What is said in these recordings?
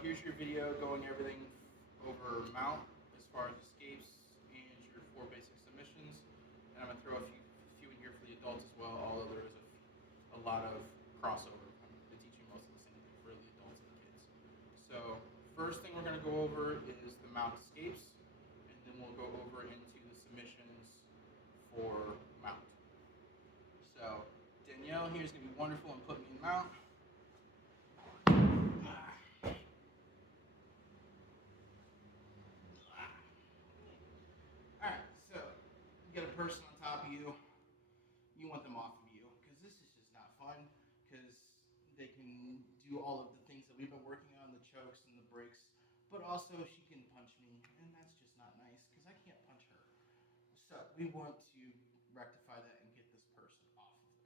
here's your video going everything over mount as far as escapes and your 4 basic submissions. And I'm going to throw a few in here for the adults as well, although there is a lot of crossover. I'm teaching most of the same thing for the adults and the kids. So first thing we're going to go over is the mount escapes, and then we'll go over into the submissions for mount. So Danielle here is going to be wonderful and put me in mount. Alright, so you got a person on top of you. You want them off of you because this is just not fun because they can do all of the things that we've been working on, the chokes and the breaks, but also she can punch me, and that's just not nice because I can't punch her. So we want to rectify that and get this person off of them.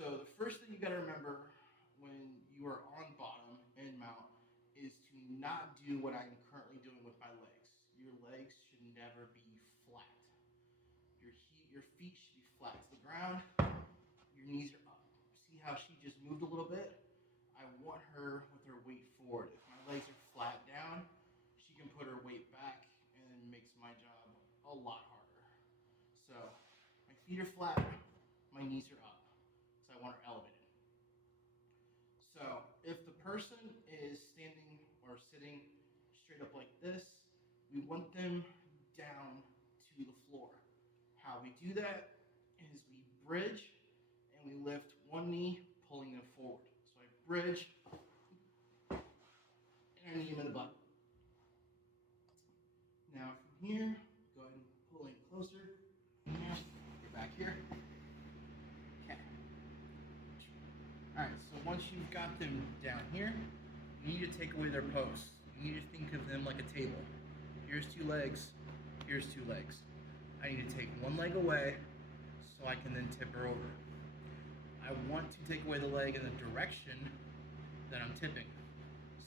So the first thing you got to remember when you are on bottom and mount is to not do what I'm currently doing with my legs. Your legs should never be flat. Your feet should be flat to the ground. Your knees are up. See how she just moved a little bit? I want her with her weight forward. If my legs are flat down, she can put her weight back and it makes my job a lot harder. So my feet are flat, my knees are up. So I want her elevated. So if the person is standing or sitting straight up like this, we want them down to the floor. How we do that is we bridge and we lift one knee, pulling them forward. So I bridge and I knee them in the butt. Now from here, go ahead and pull in closer. Now you're back here. Okay. Alright, so once you've got them down here, you need to take away their posts. You need to think of them like a table. Here's 2 legs, here's 2 legs. I need to take one leg away so I can then tip her over. I want to take away the leg in the direction that I'm tipping.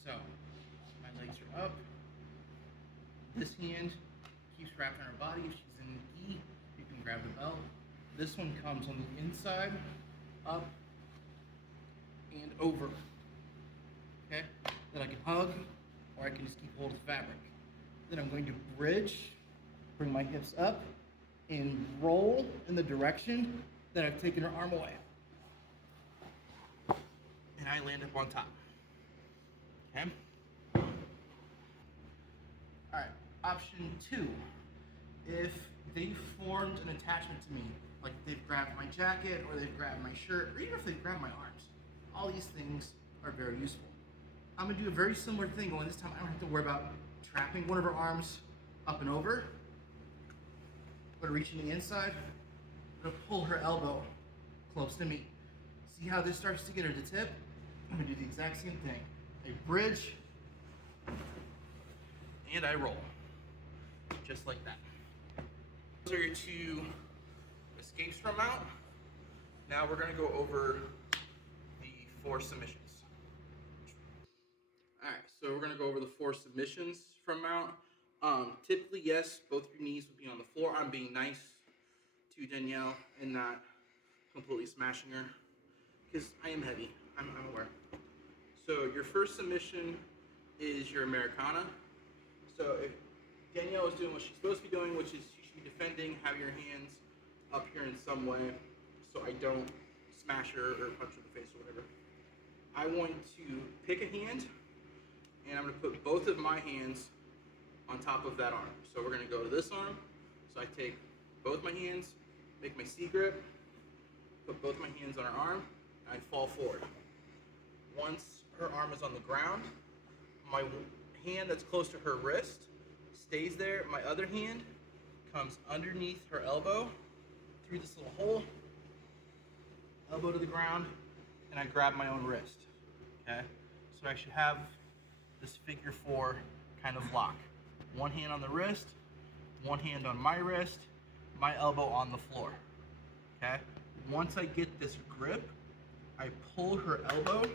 So my legs are up. This hand keeps wrapped on her body. If she's in E, you can grab the belt. This one comes on the inside, up, and over. Okay? Then I can hug, or I can just keep hold of the fabric. Then I'm going to bridge, bring my hips up, and roll in the direction that I've taken her arm away. And I land up on top. Okay? Alright, option 2. If they've formed an attachment to me, like they've grabbed my jacket, or they've grabbed my shirt, or even if they've grabbed my arms, all these things are very useful. I'm going to do a very similar thing, only this time I don't have to worry about trapping one of her arms up and over. I'm going to reach in the inside. I'm going to pull her elbow close to me. See how this starts to get her to tip? I'm going to do the exact same thing. I bridge, and I roll. Just like that. Those are your 2 escapes from mount. Now we're going to go over the 4 submissions. Alright, so we're going to go over the 4 submissions from mount. Typically, yes, both your knees would be on the floor. I'm being nice to Danielle and not completely smashing her because I am heavy. I'm aware. So your first submission is your Americana. So if Danielle is doing what she's supposed to be doing, which is she should be defending, have your hands up here in some way so I don't smash her or punch her in the face or whatever. I want to pick a hand, and I'm going to put both of my hands on top of that arm. So we're going to go to this arm. So I take both my hands, make my C grip, put both my hands on her arm, and I fall forward. Once her arm is on the ground, my hand that's close to her wrist stays there. My other hand comes underneath her elbow through this little hole, elbow to the ground, and I grab my own wrist. Okay? So I should have this figure 4 kind of lock. One hand on the wrist, one hand on my wrist, my elbow on the floor. Okay? Once I get this grip, I pull her elbow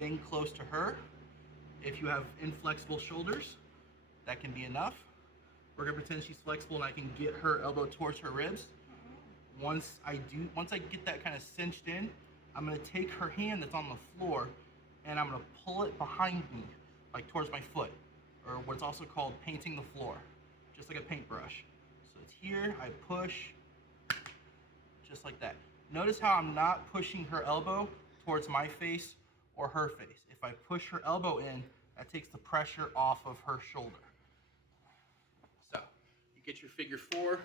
in close to her. If you have inflexible shoulders, that can be enough. We're gonna pretend she's flexible and I can get her elbow towards her ribs. Once I get that kind of cinched in, I'm gonna take her hand that's on the floor and I'm gonna pull it behind me like towards my foot, or what's also called painting the floor, just like a paintbrush. So it's here, I push, just like that. Notice how I'm not pushing her elbow towards my face or her face. If I push her elbow in, that takes the pressure off of her shoulder. So you get your figure four,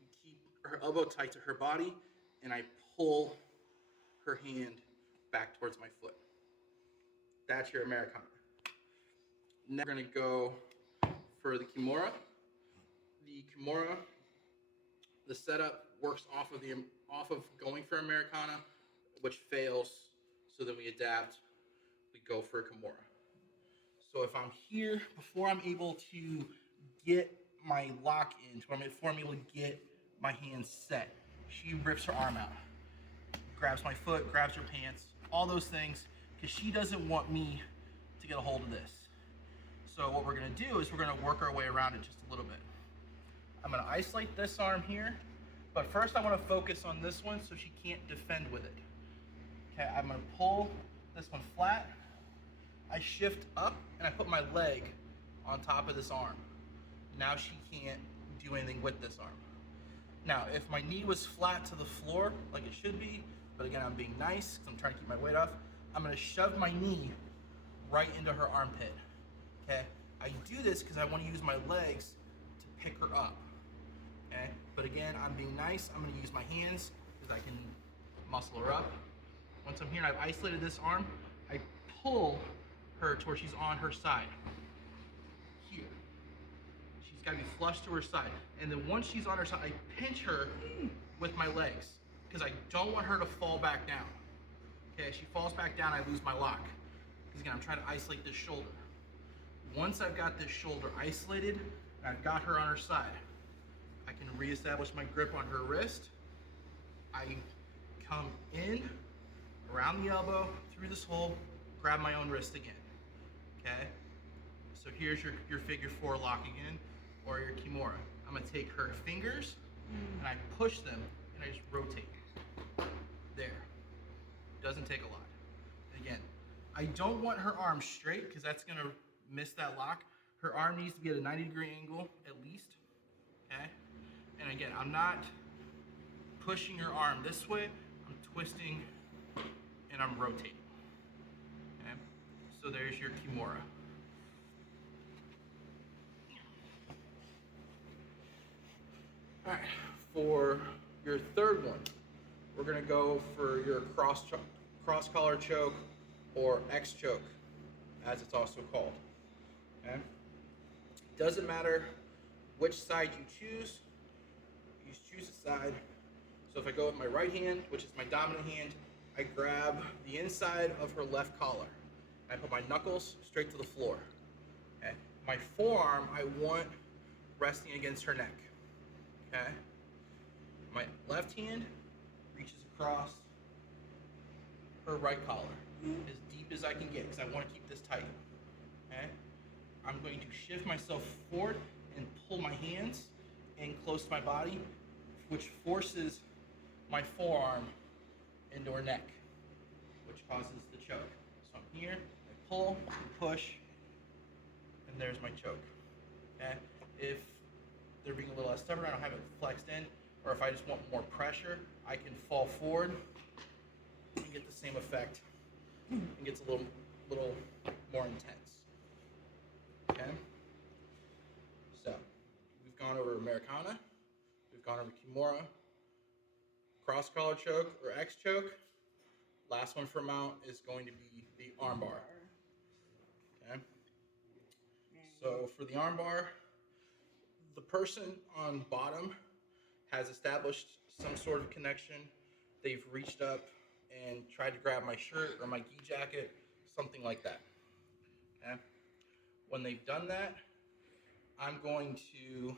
you keep her elbow tight to her body, and I pull her hand back towards my foot. That's your Americana. Now we're gonna go for the Kimura. The Kimura, the setup works off of going for Americana, which fails. So then we adapt. We go for a Kimura. So if I'm here before I'm able to get my lock in, before I'm able to get my hands set, she rips her arm out, grabs my foot, grabs her pants, all those things, because she doesn't want me to get a hold of this. So what we're gonna do is we're gonna work our way around it just a little bit. I'm gonna isolate this arm here, but first I wanna focus on this one so she can't defend with it. Okay, I'm gonna pull this one flat. I shift up and I put my leg on top of this arm. Now she can't do anything with this arm. Now, if my knee was flat to the floor, like it should be, but again, I'm being nice because I'm trying to keep my weight off, I'm gonna shove my knee right into her armpit, okay? I do this because I wanna use my legs to pick her up, okay? But again, I'm being nice. I'm gonna use my hands because I can muscle her up. Once I'm here and I've isolated this arm, I pull her to where she's on her side. Here. She's gotta be flush to her side. And then once she's on her side, I pinch her with my legs because I don't want her to fall back down. Okay, if she falls back down, I lose my lock. Because again, I'm trying to isolate this shoulder. Once I've got this shoulder isolated, and I've got her on her side, I can reestablish my grip on her wrist. I come in, around the elbow, through this hole, grab my own wrist again. Okay? So here's your figure four lock again, or your Kimura. I'm gonna take her fingers, and I push them, and I just rotate. There. Doesn't take a lot. And again, I don't want her arm straight, because that's gonna miss that lock. Her arm needs to be at a 90-degree angle, at least. Okay? And again, I'm not pushing her arm this way, I'm twisting, and I'm rotating. Okay? So there's your Kimura. All right, for your third one, we're gonna go for your cross collar choke, or X choke, as it's also called. Okay? Doesn't matter which side you choose a side. So if I go with my right hand, which is my dominant hand, I grab the inside of her left collar. I put my knuckles straight to the floor. Okay? My forearm, I want resting against her neck. Okay? My left hand reaches across her right collar as deep as I can get, because I want to keep this tight. Okay? I'm going to shift myself forward and pull my hands in close to my body, which forces my forearm into her neck, which causes the choke. So I'm here, I pull, push, and there's my choke. Okay? If they're being a little less stubborn, I don't have it flexed in, or if I just want more pressure, I can fall forward and get the same effect. It gets a little more intense. Okay? So, we've gone over Americana, we've gone over Kimura, cross collar choke or X choke. Last one for mount is going to be the armbar. Okay? So for the armbar, the person on bottom has established some sort of connection. They've reached up and tried to grab my shirt or my gi jacket, something like that. Okay? When they've done that, I'm going to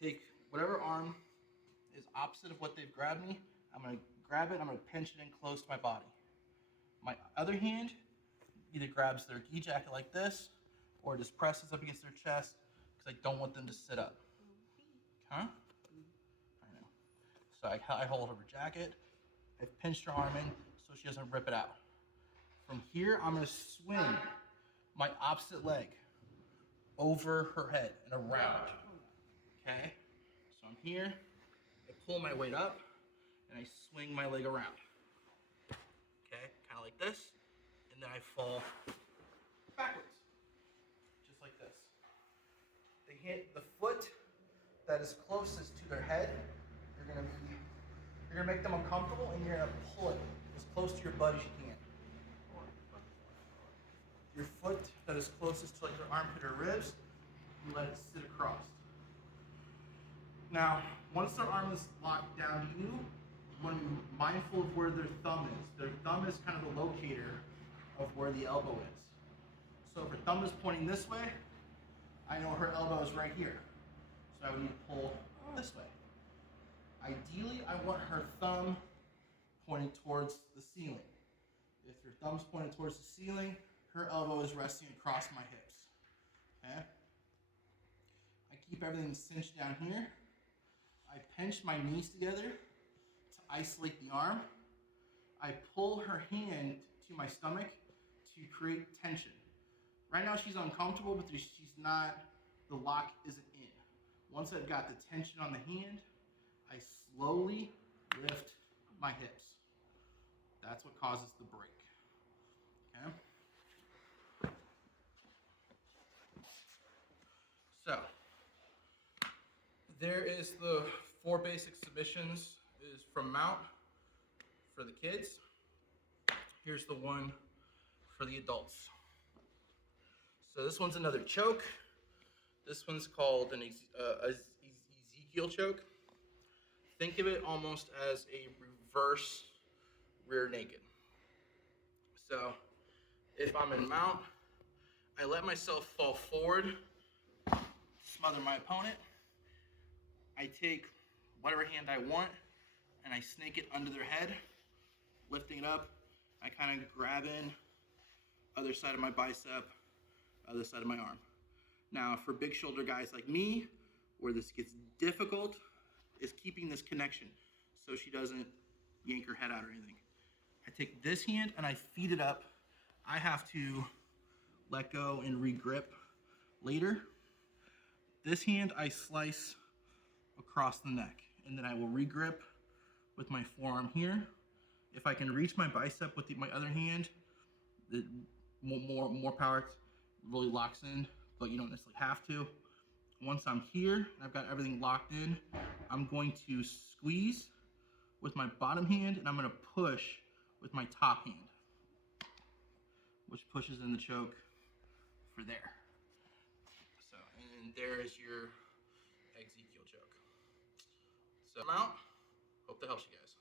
take whatever arm is opposite of what they've grabbed me. I'm going to grab it, I'm going to pinch it in close to my body. My other hand either grabs their gi jacket like this, or just presses up against their chest, because I don't want them to sit up. Huh? I know. So I hold over her jacket. I've pinched her arm in so she doesn't rip it out. From here, I'm gonna swing my opposite leg over her head and around. Okay? So I'm here, I pull my weight up, and I swing my leg around. Okay? Kind of like this. And then I fall backwards. Just like this. They hit the foot that is closest to their head. You're gonna make them uncomfortable, and you're gonna pull it as close to your butt as you can. Your foot that is closest to like their armpit or ribs, you let it sit across. Now, once their arm is locked down, you want to be mindful of where their thumb is. Their thumb is kind of the locator of where the elbow is. So if her thumb is pointing this way, I know her elbow is right here. So I would need to pull this way. Ideally, I want her thumb pointing towards the ceiling. If your thumb's pointing towards the ceiling, her elbow is resting across my hips. Okay? I keep everything cinched down here. I pinch my knees together to isolate the arm. I pull her hand to my stomach to create tension. Right now she's uncomfortable, but she's not, the lock isn't in. Once I've got the tension on the hand, I slowly lift my hips. That's what causes the break. Okay? So, there is the 4 basic submissions is from Mount for the kids. Here's the one for the adults. So this one's another choke. This one's called an Ezekiel choke. Think of it almost as a reverse rear naked. So if I'm in Mount, I let myself fall forward, smother my opponent. I take whatever hand I want and I snake it under their head, lifting it up. I kind of grab in other side of my bicep, other side of my arm. Now, for big shoulder guys like me, where this gets difficult, is keeping this connection so she doesn't yank her head out or anything. I take this hand and I feed it up. I have to let go and re-grip later. This hand I slice across the neck, and then I will re-grip with my forearm here. If I can reach my bicep with my other hand, the more power really locks in, but you don't necessarily have to. Once I'm here and I've got everything locked in, I'm going to squeeze with my bottom hand, and I'm going to push with my top hand, which pushes in the choke for there. So, and there is your Ezekiel choke. So I'm out. Hope that helps you guys.